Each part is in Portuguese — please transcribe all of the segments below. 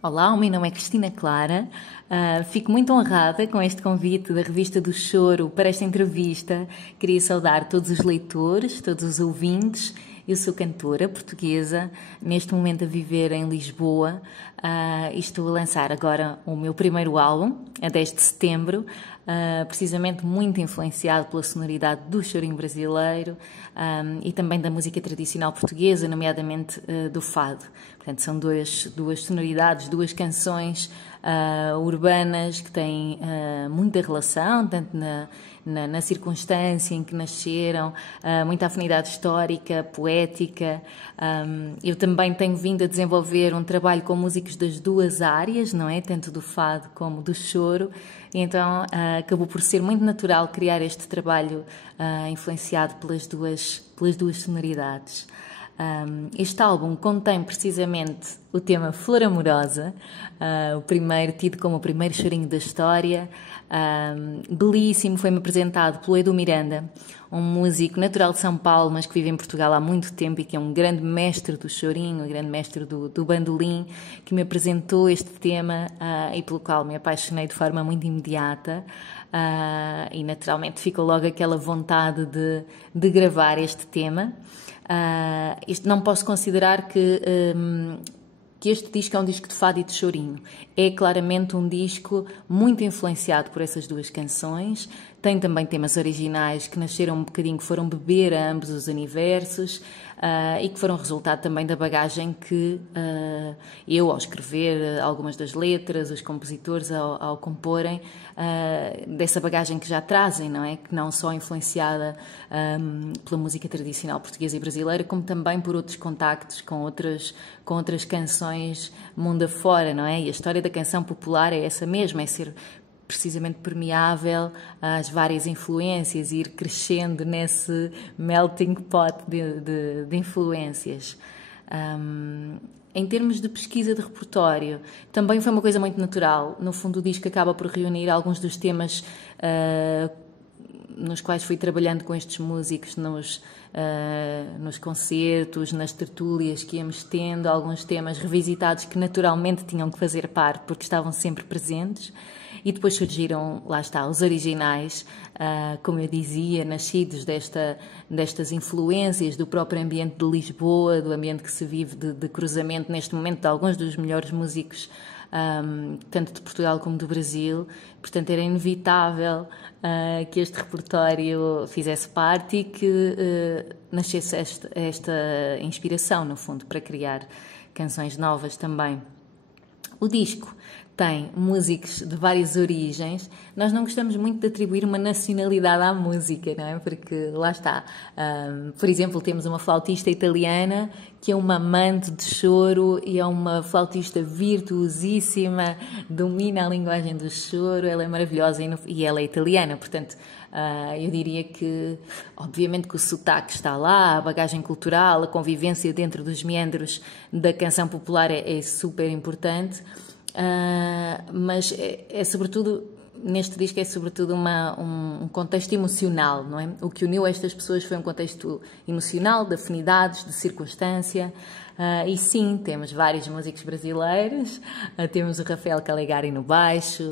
Olá, o meu nome é Cristina Clara. Fico muito honrada com este convite da Revista do Choro para esta entrevista. Queria saudar todos os leitores, todos os ouvintes. Eu sou cantora portuguesa, neste momento a viver em Lisboa e estou a lançar agora o meu primeiro álbum, a 10 de setembro, precisamente muito influenciado pela sonoridade do chorinho brasileiro e também da música tradicional portuguesa, nomeadamente do fado. Portanto, são duas sonoridades, duas canções urbanas que têm muita relação, tanto na circunstância em que nasceram, muita afinidade histórica, poética. Eu também tenho vindo a desenvolver um trabalho com músicos das duas áreas, não é? Tanto do fado como do choro. E então acabou por ser muito natural criar este trabalho influenciado pelas duas sonoridades. Este álbum contém precisamente o tema Flor Amorosa, o primeiro tido como o primeiro chorinho da história, belíssimo, foi-me apresentado pelo Edu Miranda, um músico natural de São Paulo, mas que vive em Portugal há muito tempo e que é um grande mestre do chorinho, um grande mestre do bandolim, que me apresentou este tema e pelo qual me apaixonei de forma muito imediata. E naturalmente ficou logo aquela vontade de gravar este tema. Não posso considerar que este disco é um disco de fado e de chorinho. É claramente um disco muito influenciado por essas duas canções. Tem também temas originais que nasceram um bocadinho, que foram beber a ambos os universos e que foram resultado também da bagagem que eu, ao escrever algumas das letras, os compositores ao comporem, dessa bagagem que já trazem, não é? Que não só influenciada pela música tradicional portuguesa e brasileira, como também por outros contactos com outras canções mundo afora, não é? E a história da canção popular é essa mesma, é ser precisamente permeável às várias influências e ir crescendo nesse melting pot de influências. Em termos de pesquisa de repertório, também foi uma coisa muito natural. No fundo, o disco acaba por reunir alguns dos temas nos quais fui trabalhando com estes músicos nos concertos, nas tertúlias que íamos tendo, alguns temas revisitados que naturalmente tinham que fazer parte porque estavam sempre presentes. E depois surgiram, lá está, os originais, como eu dizia, nascidos destas influências do próprio ambiente de Lisboa, do ambiente que se vive de cruzamento neste momento de alguns dos melhores músicos, tanto de Portugal como do Brasil. Portanto, era inevitável que este repertório fizesse parte e que nascesse esta inspiração, no fundo, para criar canções novas também. O disco tem músicos de várias origens. Nós não gostamos muito de atribuir uma nacionalidade à música, não é? Porque lá está. Por exemplo, temos uma flautista italiana que é uma amante de choro e é uma flautista virtuosíssima, domina a linguagem do choro, ela é maravilhosa e ela é italiana, portanto, eu diria que, obviamente que o sotaque está lá, a bagagem cultural, a convivência dentro dos meandros da canção popular é super importante. Mas é sobretudo, neste disco é sobretudo um contexto emocional, não é? O que uniu estas pessoas foi um contexto emocional, de afinidades, de circunstância, e sim, temos vários músicos brasileiros, temos o Rafael Calegari no baixo,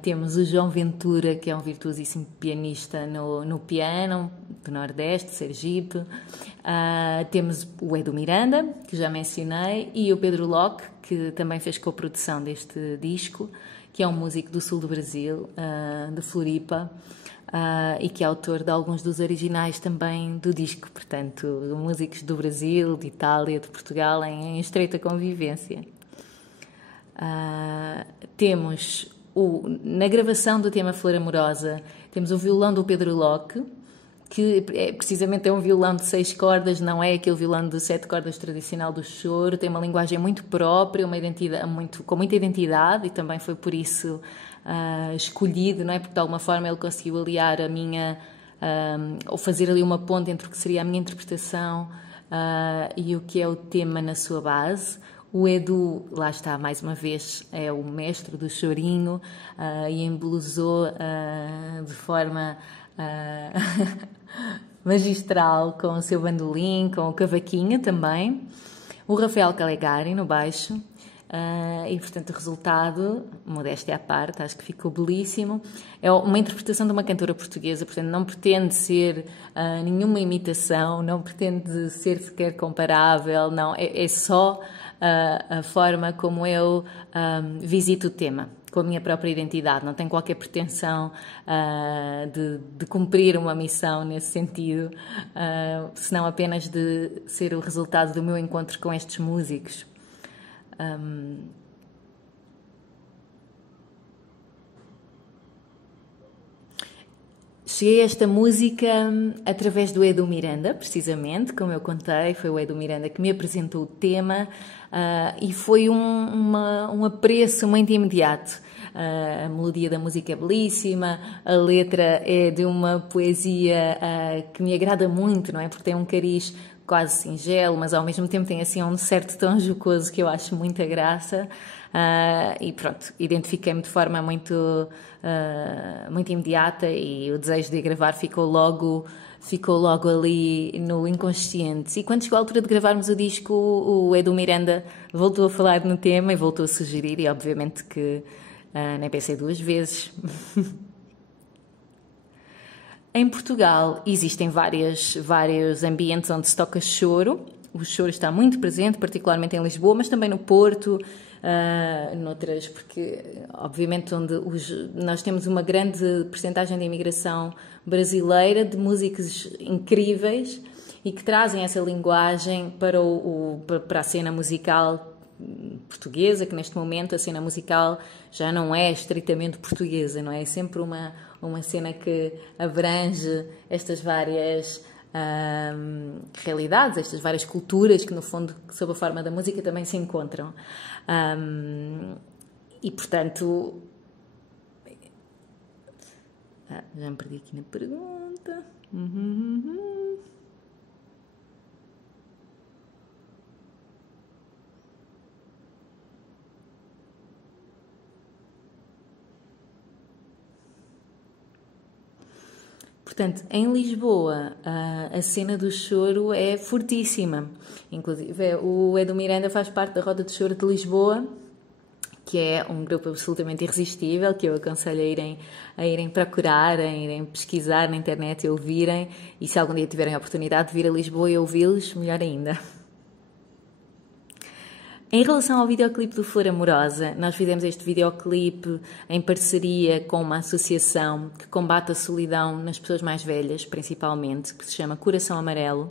temos o João Ventura, que é um virtuosíssimo pianista no piano, do Nordeste, Sergipe, temos o Edu Miranda, que já mencionei, e o Pedro Locke, que também fez coprodução deste disco, que é um músico do sul do Brasil, de Floripa, e que é autor de alguns dos originais também do disco. Portanto, músicos do Brasil, de Itália, de Portugal, em estreita convivência. Temos, na gravação do tema Flor Amorosa, temos o violão do Pedro Locke, que precisamente é um violão de 6 cordas, não é aquele violão de 7 cordas tradicional do choro, tem uma linguagem muito própria, uma identidade com muita identidade, e também foi por isso escolhido, não é? Porque de alguma forma ele conseguiu aliar a minha, ou fazer ali uma ponte entre o que seria a minha interpretação e o que é o tema na sua base. O Edu, lá está, mais uma vez, é o mestre do chorinho e embelezou de forma magistral com o seu bandolim, com o cavaquinho também. O Rafael Calegari no baixo E, portanto, o resultado, modéstia à parte, acho que ficou belíssimo. É uma interpretação de uma cantora portuguesa, portanto, não pretende ser nenhuma imitação, não pretende ser sequer comparável, não, é só a forma como eu visito o tema, com a minha própria identidade. Não tem qualquer pretensão de cumprir uma missão nesse sentido, senão apenas de ser o resultado do meu encontro com estes músicos. Cheguei a esta música através do Edu Miranda, precisamente, como eu contei, foi o Edu Miranda que me apresentou o tema e foi um apreço muito imediato. A melodia da música é belíssima, a letra é de uma poesia que me agrada muito, não é? Porque tem um cariz quase singelo, mas ao mesmo tempo tem assim um certo tom jocoso que eu acho muita graça. E pronto, identifiquei-me de forma muito imediata e o desejo de a gravar ficou logo ali no inconsciente. E quando chegou a altura de gravarmos o disco, o Edu Miranda voltou a falar no tema e voltou a sugerir, e obviamente que nem pensei duas vezes. Em Portugal existem vários ambientes onde se toca choro. O choro está muito presente, particularmente em Lisboa, mas também no Porto, noutras, porque obviamente nós temos uma grande percentagem de imigração brasileira, de músicos incríveis e que trazem essa linguagem para a cena musical portuguesa, que neste momento a cena musical já não é estritamente portuguesa, não é? É sempre uma cena que abrange estas várias realidades, estas várias culturas que no fundo, sob a forma da música, também se encontram. E portanto, já me perdi aqui na pergunta. Portanto, em Lisboa, a cena do choro é fortíssima. Inclusive, o Edu Miranda faz parte da Roda de Choro de Lisboa, que é um grupo absolutamente irresistível, que eu aconselho a irem procurar, a irem pesquisar na internet e ouvirem. E se algum dia tiverem a oportunidade de vir a Lisboa e ouvi-los, melhor ainda. Em relação ao videoclipe do Flor Amorosa, nós fizemos este videoclipe em parceria com uma associação que combate a solidão nas pessoas mais velhas, principalmente, que se chama Coração Amarelo.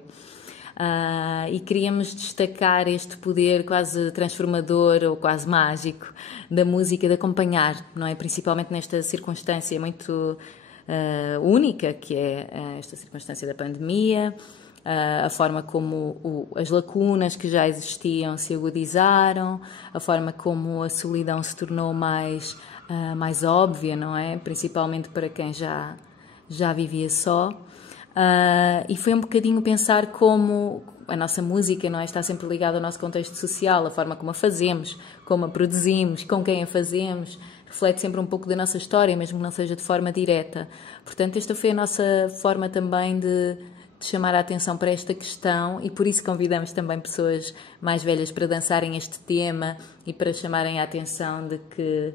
E queríamos destacar este poder quase transformador ou quase mágico da música de acompanhar, não é? Principalmente nesta circunstância muito única, que é esta circunstância da pandemia, a forma como as lacunas que já existiam se agudizaram, a forma como a solidão se tornou mais óbvia, não é? Principalmente para quem já vivia só. E foi um bocadinho pensar como a nossa música, não é? Está sempre ligada ao nosso contexto social, a forma como a fazemos, como a produzimos, com quem a fazemos, reflete sempre um pouco da nossa história, mesmo que não seja de forma direta. Portanto, esta foi a nossa forma também de chamar a atenção para esta questão e por isso convidamos também pessoas mais velhas para dançarem este tema e para chamarem a atenção de que,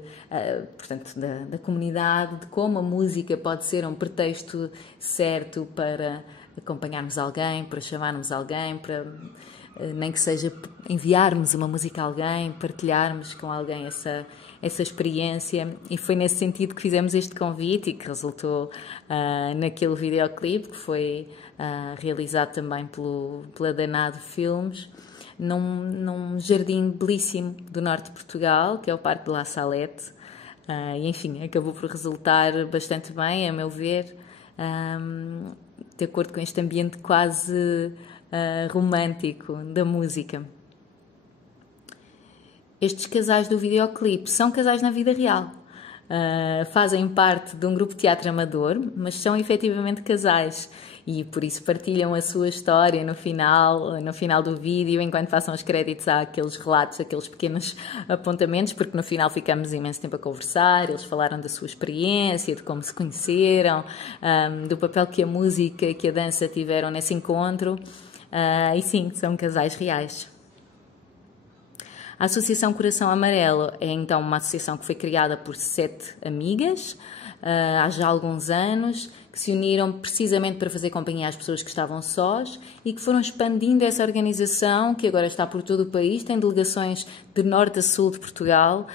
portanto, da comunidade, de como a música pode ser um pretexto certo para acompanharmos alguém, para chamarmos alguém, para nem que seja enviarmos uma música a alguém, partilharmos com alguém essa experiência, e foi nesse sentido que fizemos este convite e que resultou naquele videoclipe que foi realizado também pela Danado Filmes, num jardim belíssimo do norte de Portugal, que é o Parque de La Salette, e enfim, acabou por resultar bastante bem, a meu ver, de acordo com este ambiente quase romântico da música. Estes casais do videoclipe são casais na vida real. Fazem parte de um grupo de teatro amador, mas são efetivamente casais e por isso partilham a sua história no final do vídeo. Enquanto passam os créditos, há aqueles relatos, aqueles pequenos apontamentos, porque no final ficamos imenso tempo a conversar. Eles falaram da sua experiência, de como se conheceram, do papel que a música e que a dança tiveram nesse encontro, e sim, são casais reais. A Associação Coração Amarelo é então uma associação que foi criada por 7 amigas há já alguns anos, que se uniram precisamente para fazer companhia às pessoas que estavam sós e que foram expandindo essa organização, que agora está por todo o país, tem delegações de norte a sul de Portugal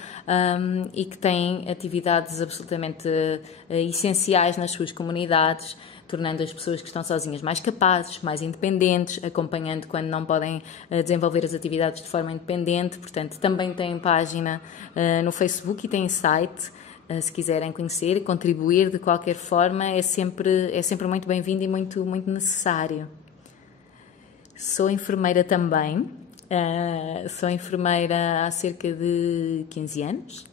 e que tem atividades absolutamente essenciais nas suas comunidades, tornando as pessoas que estão sozinhas mais capazes, mais independentes, acompanhando quando não podem desenvolver as atividades de forma independente. Portanto, também têm página no Facebook e têm site. Se quiserem conhecer e contribuir de qualquer forma, é sempre muito bem-vindo e muito necessário. Sou enfermeira também, sou enfermeira há cerca de 15 anos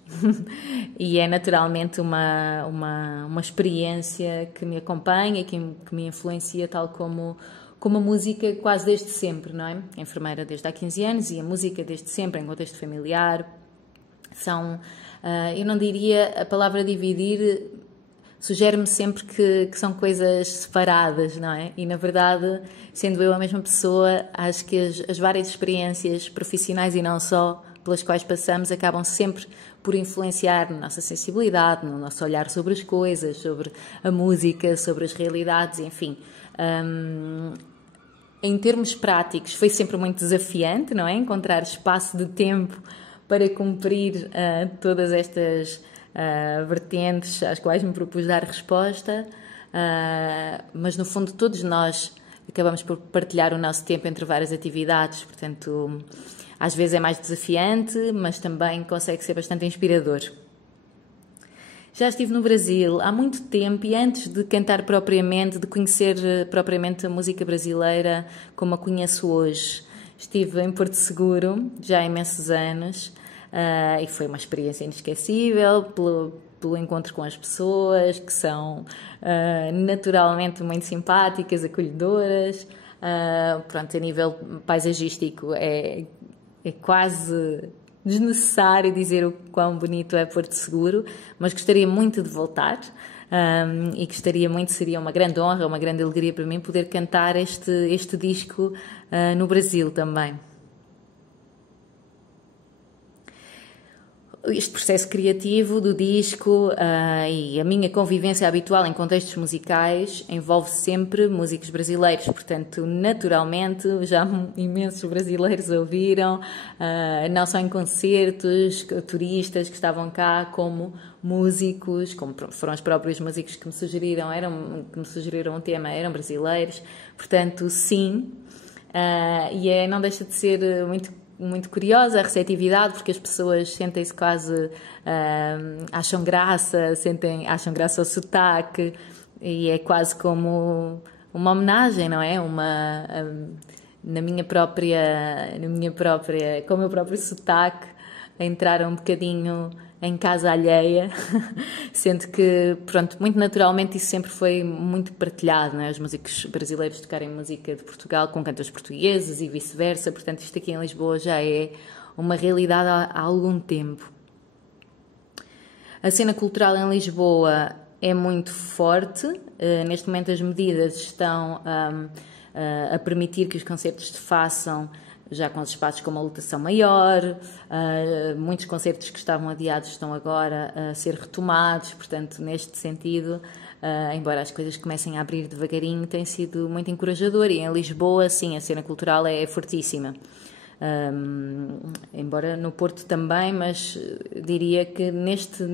e é naturalmente uma experiência que me acompanha, que me influencia, tal como a música quase desde sempre, não é? A enfermeira desde há 15 anos e a música desde sempre, em contexto familiar. Eu não diria, a palavra dividir sugere-me sempre que são coisas separadas, não é? E na verdade, sendo eu a mesma pessoa, acho que as várias experiências profissionais e não só pelas quais passamos acabam sempre por influenciar na nossa sensibilidade, no nosso olhar sobre as coisas, sobre a música, sobre as realidades, enfim. Em termos práticos, foi sempre muito desafiante, não é? Encontrar espaço de tempo para cumprir todas estas vertentes às quais me propus dar resposta, mas no fundo todos nós acabamos por partilhar o nosso tempo entre várias atividades, portanto às vezes é mais desafiante, mas também consegue ser bastante inspirador. Já estive no Brasil há muito tempo e antes de cantar propriamente, de conhecer propriamente a música brasileira como a conheço hoje, estive em Porto Seguro já há imensos anos e foi uma experiência inesquecível pelo encontro com as pessoas, que são naturalmente muito simpáticas, acolhedoras. Pronto, a nível paisagístico é quase desnecessário dizer o quão bonito é Porto Seguro, mas gostaria muito de voltar. E gostaria muito, seria uma grande honra, uma grande alegria para mim poder cantar este disco no Brasil também. Este processo criativo do disco e a minha convivência habitual em contextos musicais envolve sempre músicos brasileiros, portanto, naturalmente, já imensos brasileiros ouviram, não só em concertos, turistas que estavam cá, como músicos, como foram os próprios músicos que me sugeriram um tema, eram brasileiros, portanto, sim, e não deixa de ser muito curiosa a receptividade, porque as pessoas sentem-se quase, acham graça ao sotaque, e é quase como uma homenagem, não é? Na minha própria, com o meu próprio sotaque, a entrar um bocadinho em casa alheia, sendo que, pronto, muito naturalmente isso sempre foi muito partilhado, não é? Os músicos brasileiros tocarem música de Portugal com cantores portugueses e vice-versa, portanto isto aqui em Lisboa já é uma realidade há algum tempo. A cena cultural em Lisboa é muito forte, neste momento as medidas estão a permitir que os concertos se façam já com os espaços com uma lotação maior, muitos concertos que estavam adiados estão agora a ser retomados, portanto, neste sentido, embora as coisas comecem a abrir devagarinho, tem sido muito encorajador, e em Lisboa, sim, a cena cultural é fortíssima. Embora no Porto também, mas diria que neste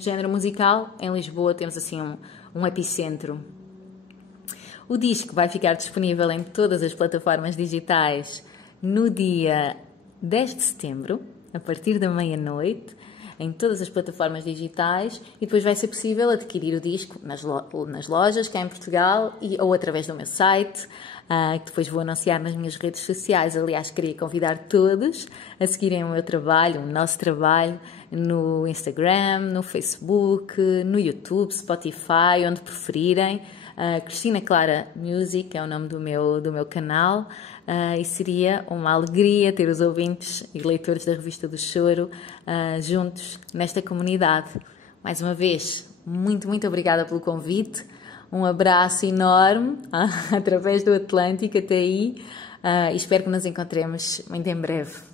género musical, em Lisboa temos assim um epicentro. O disco vai ficar disponível em todas as plataformas digitais no dia 10 de setembro, a partir da meia-noite, em todas as plataformas digitais, e depois vai ser possível adquirir o disco nas lojas cá em Portugal ou através do meu site, que depois vou anunciar nas minhas redes sociais. Aliás, queria convidar todos a seguirem o meu trabalho, o nosso trabalho, no Instagram, no Facebook, no YouTube, Spotify, onde preferirem. Cristina Clara Music é o nome do meu canal, e seria uma alegria ter os ouvintes e leitores da Revista do Choro juntos nesta comunidade. Mais uma vez, muito, muito obrigada pelo convite, um abraço enorme através do Atlântico até aí, e espero que nos encontremos muito em breve.